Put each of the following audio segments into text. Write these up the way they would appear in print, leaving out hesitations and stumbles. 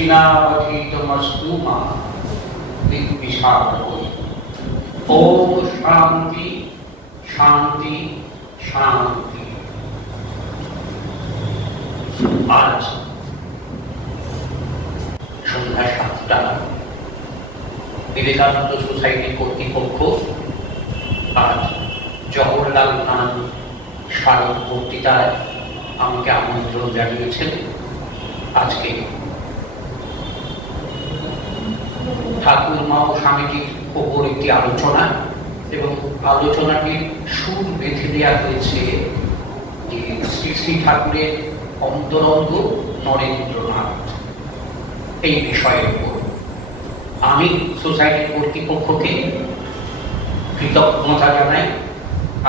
तृष्णावधीतमस्तु मां विषादोहि। ओम शांति शांति शांति। आज সন্ধ্যা 7টা বিবেকানন্দ সোসাইটি কর্তৃপক্ষ আজ জওহরলাল নেহরু স্মারক বক্তৃতায় আমাকে আমন্ত্রণ জানিয়েছেন। আজকে ঠাকুরমা ও স্বামীজির ওপর একটি আলোচনা, এবং আলোচনাটির সুর বেঁধে দেওয়া হয়েছে যে শ্রী শ্রী ঠাকুরের অন্তরঙ্গ নরেন্দ্রনাথ এই বিষয়ের উপর। আমি সোসাইটির কর্তৃপক্ষকে কৃতজ্ঞতা জানাই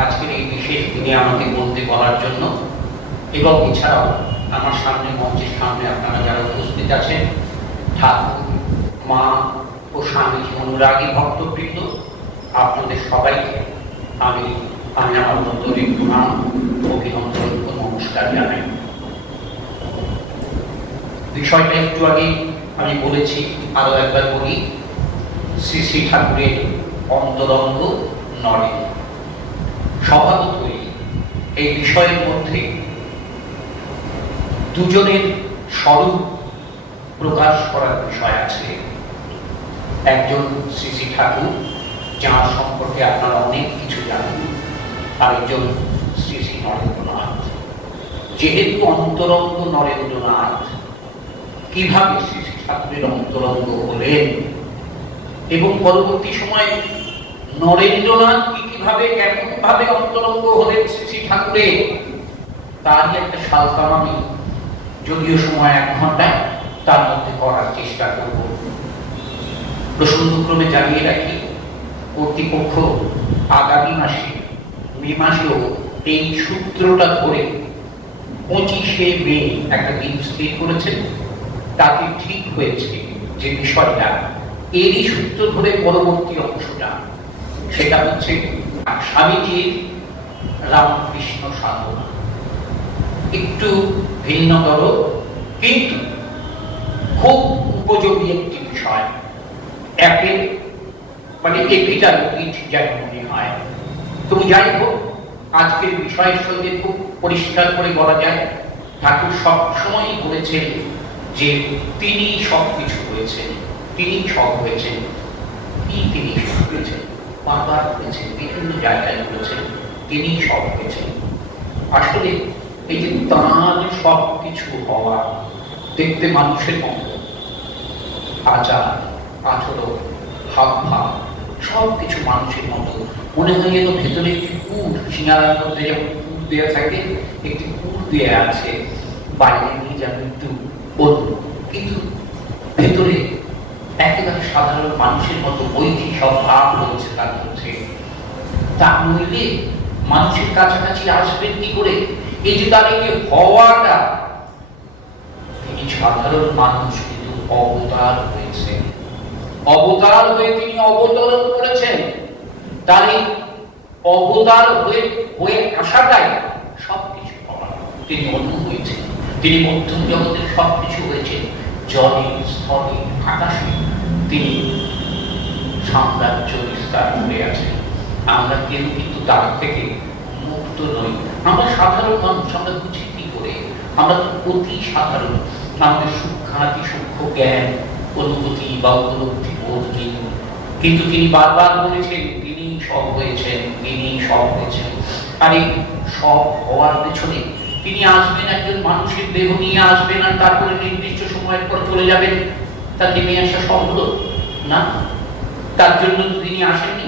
আজকের এই বিশেষ দিনে আমাকে বলতে বলার জন্য, এবং এছাড়াও আমার সামনে মঞ্চের সামনে আপনারা যারা উপস্থিত আছেন, ঠাকুর মা ও স্বামীজি অনুরাগী ভক্তবৃন্দ, আপনাদের সবাইকে আমি আমার অন্তরের প্রণাম, অভিনন্দন ও নমস্কার জানাই। বিষয়টা একটু আগে আমি বলেছি, আরো একবার বলি। শ্রী শ্রী ঠাকুরের অন্তরঙ্গ নরেন্দ্র। স্বভাবতই এই বিষয়ের মধ্যে দুজনের স্বরূপ প্রকাশ করার বিষয় আছে। একজন শ্রী শ্রী ঠাকুর, যাঁর সম্পর্কে আপনারা অনেক কিছু জানেন, আরেকজন শ্রী শ্রী নরেন্দ্রনাথ। যেহেতু অন্তরঙ্গ নরেন্দ্রনাথ, কিভাবে শ্রী শ্রী ঠাকুরের অন্তরঙ্গ হলেন এবং পরবর্তী সময়ে নরেন্দ্রনাথ কিভাবে কেমন ভাবে অন্তরঙ্গ হলেন শ্রী শ্রী ঠাকুরের, তারই একটা সালতাম আমি যদিও সময় 1 ঘন্টায় তার মধ্যে করার চেষ্টা করব। প্রসঙ্গক্রমে জানিয়ে রাখি, কর্তৃপক্ষ আগামী মাসে মে মাসেও এই সূত্রটা ধরে 25শে মে একটা দিন স্থির করেছেন। তাতে ঠিক হয়েছে যে বিষয়টা এরই সূত্র ধরে পরবর্তী অংশটা, সেটা হচ্ছে স্বামীজির রামকৃষ্ণ সাধনা। একটু ভিন্নতর কিন্তু খুব উপযোগী একটি বিষয়। একের মানে এপিটার পিঠ যেন মনে হয়। তবু যাই হোক, আজকের বিষয়ের সঙ্গে খুব পরিষ্কার করে বলা যায়, ঠাকুর সবসময়ই বলেছেন যে তিনি সবকিছু হয়েছেন, তিনি সব হয়েছেন। কি তিনি সব হয়েছেন? বারবার বলেছেন, বিভিন্ন জায়গায় বলেছেন তিনি সব হয়েছেন। আসলে এই যে তাঁর সবকিছু হওয়া, দেখতে মানুষের মতো আচার আচরণ হাব ভাব সবকিছু মানুষের মতো, মনে হয় যেন ভেতরে একটি পুর, সিঙ্গারার মধ্যে যেমন পুর দেওয়া থাকে, একটি পুর দেওয়া আছে, বাইরে নিয়ে যেন একটু অন্য, কিন্তু ভেতরে একেবারে সাধারণ মানুষের মতো বৈধি সব ভাব রয়েছে তার মধ্যে। তা নইলে মানুষের কাছাকাছি আসবেন কি করে? এই যে তার এই হওয়াটা, তিনি সাধারণ মানুষ কিন্তু অবতার হয়েছে, অবতার হয়ে তিনি অবতরণ করেছেন। তার এই অবতার হয়ে আসাটাই সবকিছু হওয়া। তিনি অন্য হয়েছেন, তিনি মধ্যম জগতের সবকিছু হয়েছেন। জলে স্থলে আকাশে তিনি সাম্রাজ্য বিস্তার করে আছেন। আমরা কেউ কিন্তু তার থেকে মুক্ত নই। আমরা সাধারণ মানুষ, আমরা বুঝি কি করে? আমরা অতি সাধারণ, আমাদের সূক্ষ্মাতি সূক্ষ্ম জ্ঞান অনুভূতি বা উপলব্ধি বোধ নেই। কিন্তু তিনি বারবার বলেছেন তিনি সব হয়েছেন, তিনি সব হয়েছেন। আর এই সব হওয়ার পেছনে তিনি আসবেন, একজন মানুষের দেহ নিয়ে আসবেন, আর তারপরে নির্দিষ্ট সময়ের পর চলে যাবেন। তার নেমে আসা সম্ভব না। তার জন্য তিনি আসেননি,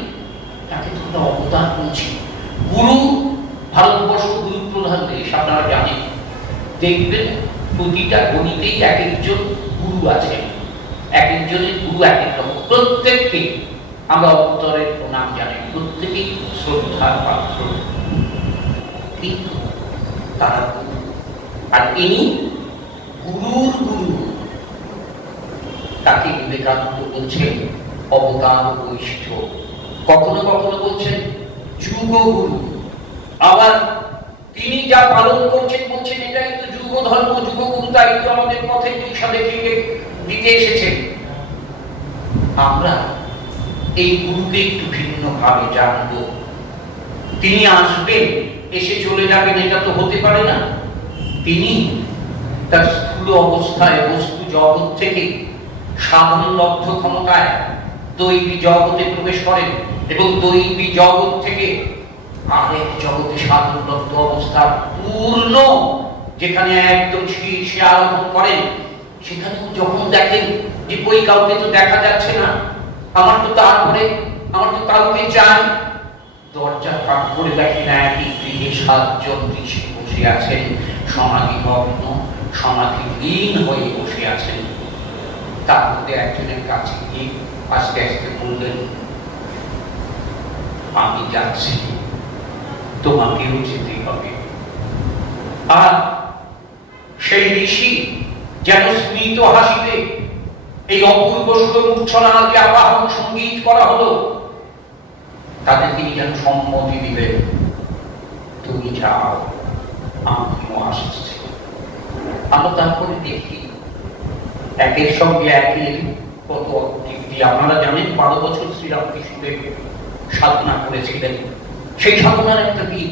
তাকে তোমরা অবতার বলছি। গুরু, ভারতবর্ষ গুরু প্রধান দেশ, আপনারা জানেন। দেখবেন প্রতিটা গণিতেই এক একজন গুরু আছেন, এক একজনের গুরু এক এক রকম। প্রত্যেককে আমরা অবতারের নাম জানি, প্রত্যেকেই শ্রদ্ধার পাত্র, কিন্তু তারা গুরু। আর ইনি গুরুর গুরু। তাকে বিবেকানন্দ বলছেন অবতার বৈশিষ্ট্য, কখনো কখনো বলছেন যুগগুরু। আবার তিনি যা পালন করছেন বলছেন এটাই তো যুগ ধর্ম, যুগগুরু। তাই তো আমাদের পথে দিশা দেখিয়ে দিতে এসেছেন। আমরা এই গুরুকে একটু ভিন্ন ভাবে জানবো। তিনি আসবেন, এসে চলে যাবেন, এটা তো হতে পারে না। তিনি তার স্থূল অবস্থায় বস্তু জগৎ থেকে সাধন লব্ধ ক্ষমতায় দৈবী জগতে প্রবেশ করেন এবং দৈবী জগৎ থেকে আরেক জগতে সাধন লব্ধ অবস্থার পূর্ণ যেখানে একদম শীর্ষে আরোহণ করেন, সেখানেও যখন দেখেন যে কই কাউকে তো দেখা যাচ্ছে না, আমার তো তারপরে আমার তো কাউকে চাই, দরজা ফাঁক করে দেখেন একই গৃহে 7 জন ঋষি বসে আছেন, সমাধিমগ্ন, সমাধিলীন হয়ে বসে আছেন। তার মধ্যে একজনের কাছে গিয়ে আস্তে আস্তে বললেন, আমি যাচ্ছি, তোমাকেও যেতে হবে। আর সেই ঋষি যেন স্মিত হাসিতে এই অপূর্ব সুরমূর্ছনা যে আবাহন সঙ্গীত করা হলো, তাদের তিনি যেন সম্মতি দিলেন, তুমি যাও, আমিও আসছি। আমরা তারপরে দেখি একের সঙ্গে একের কত অকৃতি। আপনারা জানেন 12 বছর শ্রীরামকৃষ্ণদেব সাধনা করেছিলেন। সেই সাধনার একটা দিক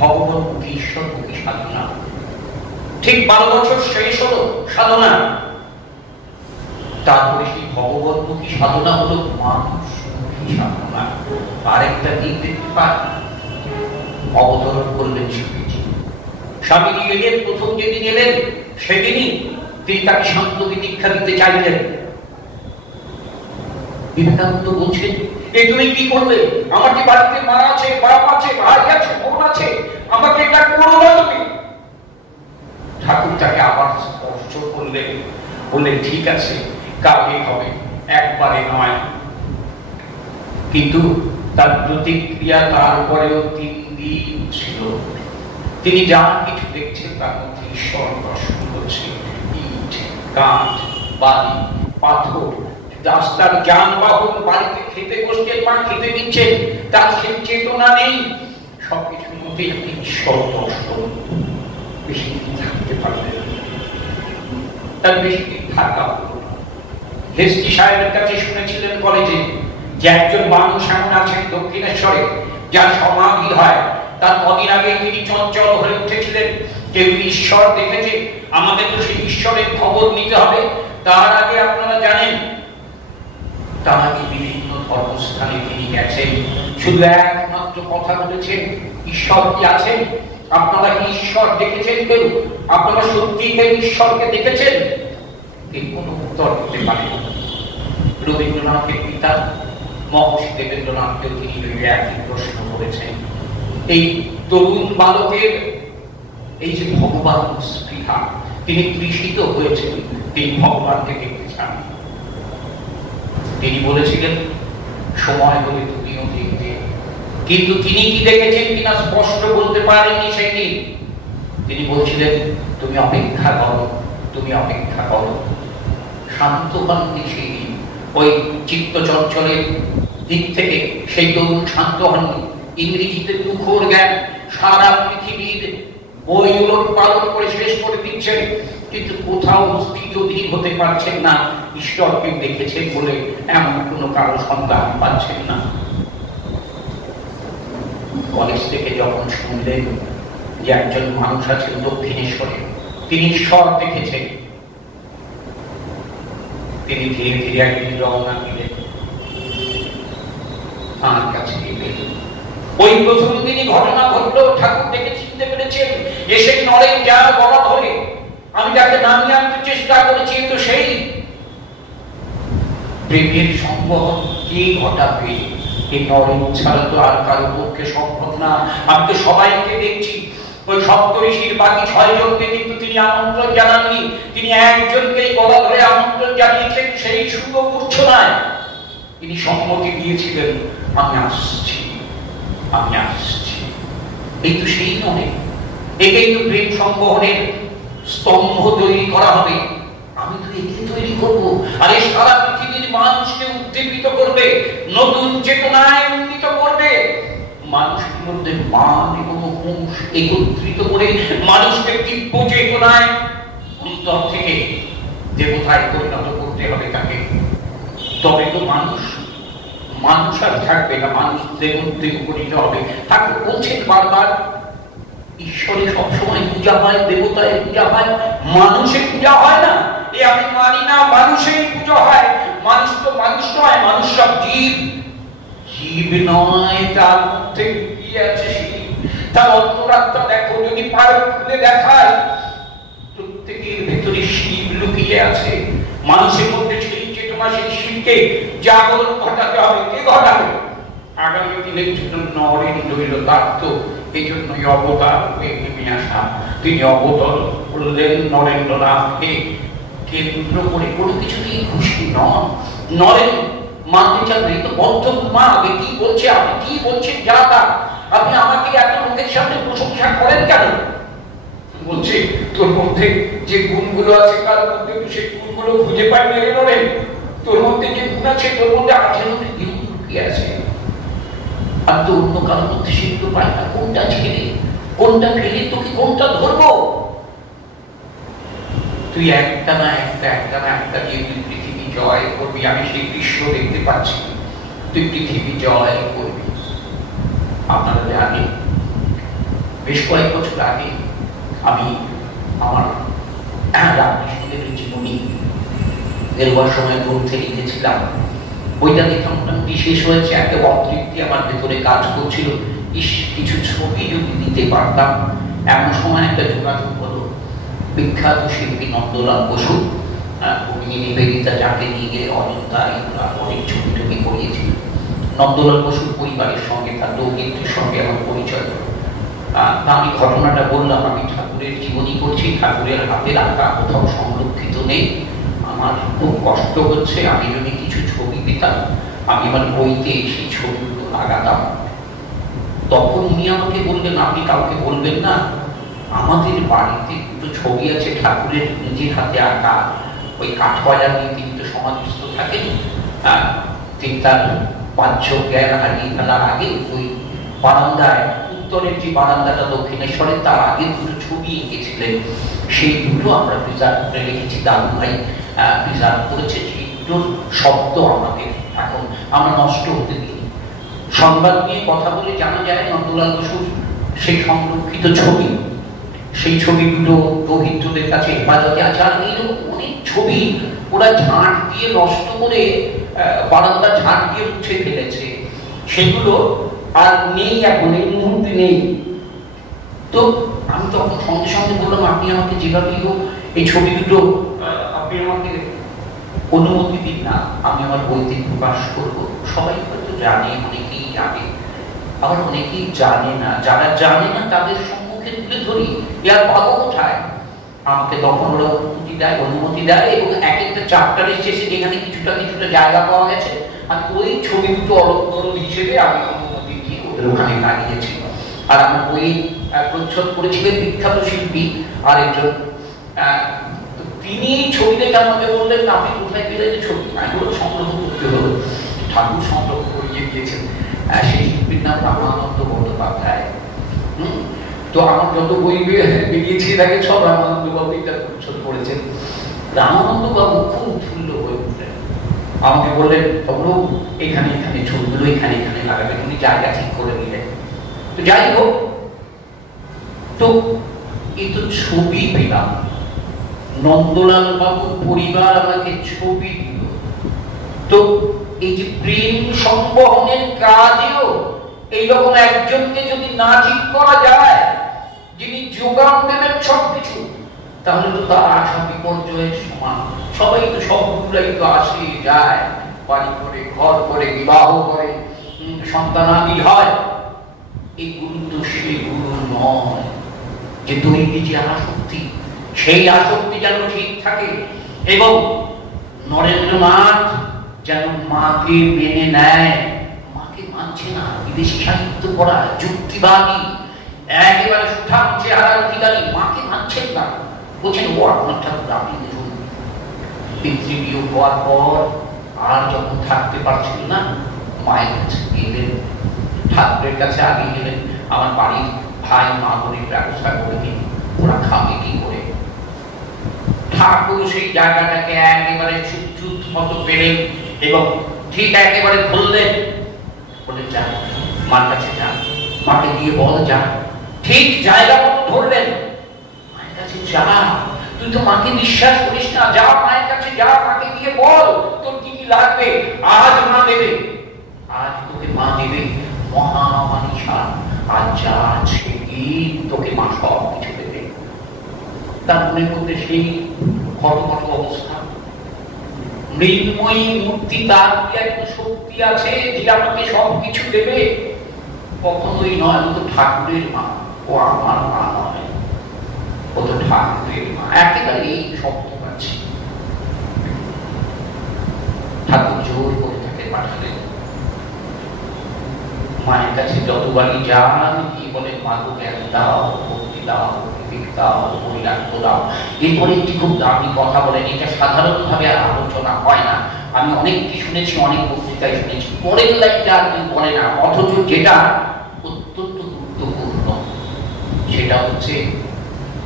ভগবতমুখী, ঈশ্বরমুখী সাধনা। ঠিক 12 বছর শেষ হলো সাধনা, তারপরে সেই ভগবতমুখী সাধনা হলো মানুষমুখী সাধনা। আরেকটা দিক দেখতে পান, অবতরণ করলেন স্বামীজি। স্বামীজি এলেন, প্রথম যেদিন এলেন সেদিনই তিনি তাকে শান্তকে দীক্ষা দিতে চাইলেন। বিবেকানন্দ বলছেন, এ তুমি কি করলে? আমার যে বাড়িতে মা আছে, বাপ আছে, ভাই আছে, বোন আছে, আমাকে এটা করো না তুমি। ঠাকুর তাকে আবার স্পর্শ করলেন, বললেন, ঠিক আছে, কালকে হবে, একবারে নয়। কিন্তু তার প্রতিক্রিয়া তারপরেও 3 দিন ছিল। তিনি যা কিছু দেখছেন তার মধ্যে ঈশ্বর দর্শন হচ্ছে। ইট, কাঠ, বালি, পাথর, রাস্তার যানবাহন, বাড়িতে খেতে বসছেন, মা খেতে দিচ্ছেন, তার সেই চেতনা নেই। সবকিছুর মধ্যে একটি ঈশ্বর দর্শন। বেশি দিন থাকতে পারলেন, তার বেশি দিন থাকা হলো না। হেস্টি সাহেবের কাছে শুনেছিলেন কলেজে যে একজন মানুষ এমন আছেন দক্ষিণেশ্বরে, যার সমাধি হয় তার কদিন আগে তিনি চঞ্চল হয়ে উঠেছিলেন। কেউ ঈশ্বর দেখেছে, আমাদের তো সেই ঈশ্বরের খবর নিতে হবে। তার আগে আপনারা জানেন, তার আগে বিভিন্ন ধর্মস্থানে তিনি গেছেন, শুধু একমাত্র কথা বলেছেন, ঈশ্বর কি আছেন? আপনারা কি ঈশ্বর দেখেছেন? কেউ আপনারা সত্যি কেউ ঈশ্বরকে দেখেছেন? কেউ কোনো উত্তর দিতে পারেন। রবীন্দ্রনাথের পিতা মহর্ষি দেবেন্দ্রনাথকেও তিনি একই প্রশ্ন করেছেন। এই তরুণ বালকের এই যে ভগবান স্পৃহা, তিনি তৃষিত হয়েছেন, তিনি ভগবানকে দেখতে চান। তিনি বলেছিলেন, সময় হলে তুমিও দেখবে। কিন্তু তিনি কি দেখেছেন কিনা স্পষ্ট বলতে পারেননি সেই দিন। তিনি বলছিলেন, তুমি অপেক্ষা করো, তুমি অপেক্ষা করো। শান্ত হননি সেই দিন। ওই চিত্ত চঞ্চলের দিক থেকে সেই তরুণ শান্ত হননি। ইংরেজিতে তুখোর জ্ঞান, সারা পৃথিবীর বই উলট পালট করে শেষ করে দিচ্ছেন, কিন্তু কোথাও স্থিত ধীর হতে পারছেন না। ঈশ্বরকে দেখেছেন বলে এমন কোনো কারো সন্ধান পাচ্ছেন না। কলেজ থেকে যখন শুনলেন যে একজন মানুষ আছেন দক্ষিণেশ্বরে, তিনি ঈশ্বর দেখেছেন, তিনি ধীরে ধীরে একদিন রওনা দিলেন, তাঁর কাছে এলেন। ওই প্রথম দিনই ঘটনা ঘটলো, ঠাকুর দেখে চিনতে পেরেছেন। এসে নড়েন যার গলা ধরে, আমি যাকে নামিয়ে আনতে চেষ্টা করেছি, তো সেই প্রেমের সংবহন কে ঘটাবে? এই নরেন ছাড়া তো আর কারো পক্ষে সম্ভব না। আমি তো সবাইকে দেখছি, ওই সপ্তঋষির বাকি 6 জনকে কিন্তু তিনি আমন্ত্রণ জানাননি। তিনি একজনকেই গলা ধরে আমন্ত্রণ জানিয়েছেন, সেই শুভ মূর্ছনায় তিনি সম্মতি দিয়েছিলেন, আমি আসছি, আমি আসছি। এই তো সেই নয়, একেই তো প্রেম সংবহনের স্তম্ভ তৈরি করা হবে। আমি তো একে তৈরি করবো, আর এই সারা পৃথিবীর মানুষকে উদ্দীপিত করবে, নতুন চেতনায় উন্নীত করবে। মানুষের মধ্যে মান এবং হুঁশ একত্রিত করে মানুষকে দিব্য চেতনায় অন্তর থেকে দেবতায় পরিণত করতে হবে তাকে, তবে তো মানুষ মানুষ আর থাকবে না, মানুষ দেবত্বে উপনীত হবে। ঠাকুর বলছেন বারবার ঈশ্বরে সবসময় পূজা হয়, দেবতায় পূজা হয়, মানুষের পূজা হয় না। এ আমি মানি না, মানুষের পূজা হয়। মানুষ তো মানুষ নয়, মানুষ সব জীব, জীব নয়, তার মধ্যে লুকিয়ে আছে শিব। তার অন্তরাত্মা দেখো, যদি পারো খুলে দেখায়, প্রত্যেকের ভেতরে শিব লুকিয়ে আছে। মানুষের মধ্যে সেই চেতনা, সেই শিবকে জাগরণ ঘটাতে হবে। কে ঘটাবে? আগামী দিনের জন্য নরেন্দ্র হইল তার তো এই জন্যই অবতার হয়ে নেমে আসা। তিনি অবতর করলেন নরেন্দ্রনাথকে কেন্দ্র করে। কোনো কিছু নিয়ে খুশি নন। নরেন মানতে চান এই তো বদ্ধ মা, আগে কি বলছে, আপনি কি বলছেন যা তা, আপনি আমাকে এত লোকের সামনে প্রশংসা করেন কেন? বলছে তোর মধ্যে যে গুণগুলো আছে তার মধ্যে তো সেই গুণগুলো খুঁজে পাই না নরেন। তোর মধ্যে যে গুণ আছে তোর মধ্যে 18টি গুণ লুকিয়ে আছে, আর তো অন্য কারোর মধ্যে সেগুলো পাই না। কোনটা ছেড়ে কোনটা ফেলে তোকে কোনটা ধরবো? তুই একটা না একটা দিয়ে তুই পৃথিবী জয় করবি। আমি সেই দৃশ্য দেখতে পাচ্ছি, তুই পৃথিবী জয় করবি। আপনারা জানেন বেশ কয়েক বছর আগে আমি আমার রামকৃষ্ণদেবের জীবনী গেরুয়ার সময় গ্রন্থে লিখেছিলাম। বইটা দেখে মোটামুটি শেষ হয়েছে, একটা অতৃপ্তি আমার ভেতরে কাজ করছিল। কিছু ছবি যদি দিতে পারতাম। এমন সময় একটা যোগাযোগ হলো বিখ্যাত শিল্পী নন্দলাল বসু, ভগিনী নিবেদিতা, যাকে নিয়ে গিয়ে অযোধ্যা অনেক ছবি টবি করিয়েছিল। নন্দলাল বসুর পরিবারের সঙ্গে, তার দৌহিত্রের সঙ্গে আমার পরিচয় হলো। আমি ঘটনাটা বললাম, আমি ঠাকুরের জীবনী করছি, ঠাকুরের হাতের আঁকা কোথাও সংরক্ষিত নেই, আমার খুব কষ্ট হচ্ছে। আমি যদি কিছু ছবি পেতাম, আমি আমার বইতে সেই ছবিগুলো লাগাতাম। তখন উনি আমাকে বললেন, আপনি কাউকে বলবেন না, আমাদের বাড়িতে দুটো ছবি আছে ঠাকুরের নিজের হাতে আঁকা। ওই কাঠকয়লা নিয়ে তিনি তো সমাধিস্থ থাকেন, তিনি তার পাঁচ জ্ঞান হারিয়ে ফেলার আগে ওই বারান্দায়, উত্তরের যে বারান্দাটা দক্ষিণেশ্বরে, তার আগে দুটো ছবি এঁকেছিলেন। সেই দুটো আমরা প্রিজার্ভ করে রেখেছি, দাদু ভাই প্রিজার্ভ করেছে। সেই দুটোর শব্দ আমাদের এখন আমরা নষ্ট হতে দিই। সংবাদ নিয়ে কথা বলে জানা যায় নন্দলাল বসুর সেই সংরক্ষিত ছবি, সেই ছবি দুটো দৌহিত্রদের কাছে হেফাজতে আছে। আর এইরকম অনেক ছবি ওরা ঝাঁট দিয়ে নষ্ট করে, বারান্দা ঝাঁট দিয়ে মুছে ফেলেছে। সেগুলো আর নেই, এখন এই মুহূর্তে নেই। তো আমি তখন সঙ্গে সঙ্গে বললাম, আপনি আমাকে যেভাবেই হোক এই ছবি দুটো আপনি আমাকে অনুমতি দিন না, আমি আমার বইতে প্রকাশ করব। সবাই হয়তো জানে, অনেকেই জানে, আবার অনেকেই জানে না। যারা জানে না তাদের সম্মুখে তুলে ধরি, এর পাবো কোথায়? আমাকে তখন ওরা অনুমতি দেয় এবং এক একটা চ্যাপ্টারের শেষে যেখানে কিছুটা জায়গা পাওয়া গেছে, আর ওই ছবি দুটো অলঙ্করণ হিসেবে আমি অনুমতি দিয়ে ওদের ওখানে লাগিয়েছি। আর আমার বই প্রচ্ছদ করেছিলেন বিখ্যাত শিল্পী আর একজন। তিনি ছবি দেখে আমাকে বললেন, আপনি কোথায় পেলেন এই ছবি? আমি বললাম সংগ্রহ করতে হলো। ঠাকুর সংগ্রহ করিয়ে দিয়েছেন। সেই শিল্পীর নাম রামানন্দ বন্দ্যোপাধ্যায়। তো আমার যত বই বেরিয়েছি তাকে সব রামানন্দ বাবু এটা প্রচ্ছদ করেছেন। রামানন্দ বাবু খুব উৎফুল্ল হয়ে উঠলেন, আমাকে বললেন, তবু এখানে এখানে ছবিগুলো এখানে এখানে লাগাবেন। উনি জায়গা ঠিক করে নিলেন। তো যাই হোক, তো এই তো ছবি পেলাম, নন্দলাল বাবুর পরিবার আমাকে ছবি দিল। তো এই যে প্রেম সংবহনের কাজেও এইরকম একজনকে যদি না ঠিক করা যায়, যিনি যোগান দেবেন সবকিছু, তাহলে তো তার আশা বিপর্যয়ের সমান। সবাই তো সবগুলাই তো আসে যায়, বাড়ি করে, ঘর করে, বিবাহ করে, সন্তানাদি হয়। এগুলো তো সেগুলো নয়। যে দৈবী যে আসক্তি, সেই আসক্তি যেন ঠিক থাকে এবং নরেন্দ্রনাথ যেন মাকে মেনে নেয়। মাকে মানছে না, বিদেশি সাহিত্য পড়া, যুক্তিবাদী, একেবারে সুঠাম চেহারার অধিকারী, মাকে মানছেন না। বলছেন, ও আপনার ঠাকুর, আপনি দেখুন, পিতৃবিয়োগ হওয়ার পর আর যখন থাকতে পারছিল না, মায়ের কাছে গেলেন, ঠাকুরের কাছে আগে গেলেন, আমার বাড়ির ভাই মা বোনের ব্যবস্থা করে দিন, ওরা খাবে কি করে? ঠাকুর সেই জায়গাটাকে একেবারে চুপ মতো পেলেন এবং ঠিক একেবারে ধরলেন, বলে যা মার কাছে যা, মাকে দিয়ে বল যা। ঠিক জায়গা মতো ধরলেন, মায়ের কাছে যা, তুই তো মাকে বিশ্বাস করিস না, যা মায়ের কাছে যা, মাকে দিয়ে বল তোর কি কি লাগবে, আজ মা দেবে, আজ তোকে মা দেবে মহামানিসা, আজ যা আছে কি তোকে মা সব কিছু দেবে। তার মনের মধ্যে সেই কত অবস্থা, মৃন্ময়ী মূর্তি, তার কি একটা শক্তি আছে যে আমাকে সব কিছু দেবে। কখনোই নয়, ও তো ঠাকুরের মা, ও আমার মা নয়, ও তো ঠাকুরের মা। একেবারে এই শব্দ পাচ্ছি। ঠাকুর জোর করে তাকে পাঠালেন মায়ের কাছে। যতবারই যান কি বলেন, মা তো জ্ঞান দাও, ভক্তি দাও, বিবেক দাও, বৈরাগ্য দাও। এরপরে একটি খুব দামি কথা বলেন, এটা সাধারণভাবে আর আলোচনা হয় না, আমি অনেককে শুনেছি, অনেক বক্তৃতায় শুনেছি। পরের লাইনটা আর কেউ বলে না, অথচ যেটা অত্যন্ত গুরুত্বপূর্ণ সেটা হচ্ছে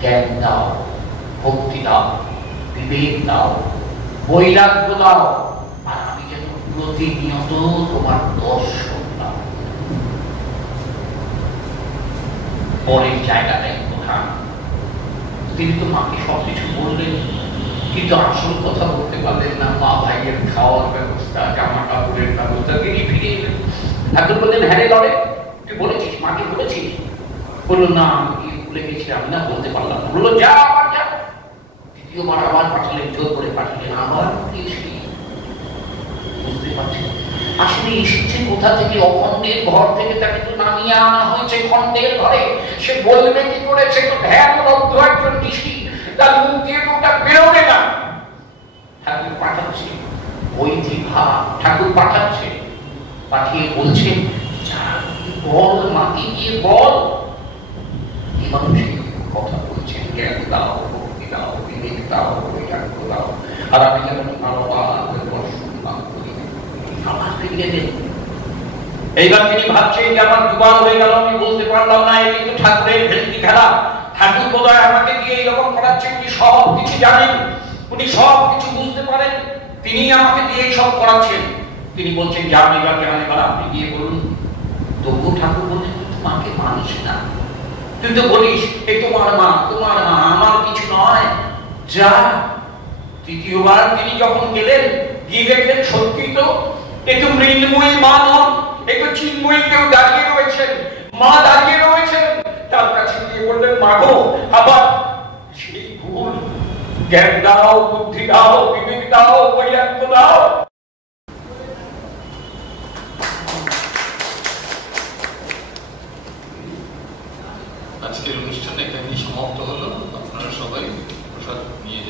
জ্ঞান দাও, ভক্তি দাও, বিবেক দাও, বৈরাগ্য দাও, আর আমি যেন প্রতিনিয়ত তোমার দর্শন দাও। পরের জায়গাটাই প্রধান। তিনি তো মাকে সবকিছু বললেন, কিন্তু আসল কথা বলতে পারলেন না। মা ভাইয়ের খাওয়ার ব্যবস্থা, জামা কাপড়ের ব্যবস্থা, তিনি ফিরে এলেন। ঠাকুর বললেন, হ্যাঁ রে লড়ে, তুই বলেছিস, মাকে বলেছিস? বললো না, আমি ভুলে গেছি, আমি না বলতে পারলাম না। বললো যা, আবার যা। দ্বিতীয়বার আবার পাঠালেন, জোর করে পাঠালেন, আবার বুঝতে পারছেন আসলে এসেছে কোথা থেকে? অখণ্ডের ঘর থেকে তাকে তো নামিয়ে আনা হয়েছে খণ্ডের ঘরে। সে বলবে কি করে? সে তো ধ্যানবদ্ধ একজন ঋষি, তার মুখ দিয়ে তো ওটা বেরোবে না। ঠাকুর পাঠাচ্ছে, ওই যে ভাব ঠাকুর পাঠাচ্ছে, পাঠিয়ে বলছে বল, মাকে গিয়ে বল। এই মানুষের কথা বলছেন, জ্ঞান দাও, ভক্তি দাও, বিবেক দাও, বৈরাগ্য দাও, আর আমি যেমন এইবার তিনি ভাবছেন যে আমার দুবার হয়ে গেল, আমি বলতে পারলাম না, এই কিন্তু ঠাকুরের ভেলকি খেলা। ঠাকুর বোধহয় আমাকে দিয়ে এইরকম করাচ্ছেন, উনি সব কিছু জানেন, উনি সব কিছু বুঝতে পারেন, তিনি আমাকে দিয়ে সব করাচ্ছেন। তিনি বলছেন যে আপনি এবার কেন এবার আপনি গিয়ে বলুন। তবুও ঠাকুর বলছেন, তুই তো মাকে মানিস না, তুই তো বলিস এই তোমার মা, তোমার মা, আমার কিছু নয়, যা। তৃতীয়বার তিনি যখন গেলেন, গিয়ে দেখলেন সত্যি তো একটু মৃন্ময়ী মা নন, একটু চিন্ময়ী কেউ দাঁড়িয়ে রয়েছেন, মা দাঁড়িয়ে রয়েছেন। তার কাছে গিয়ে বললেন, মা গো, আবার সেই ভুল, জ্ঞান দাও, বুদ্ধি দাও, বিবেক দাও, বৈরাগ্য দাও। আজকের অনুষ্ঠান এখানেই সমাপ্ত হলো। আপনারা সবাই প্রসাদ নিয়ে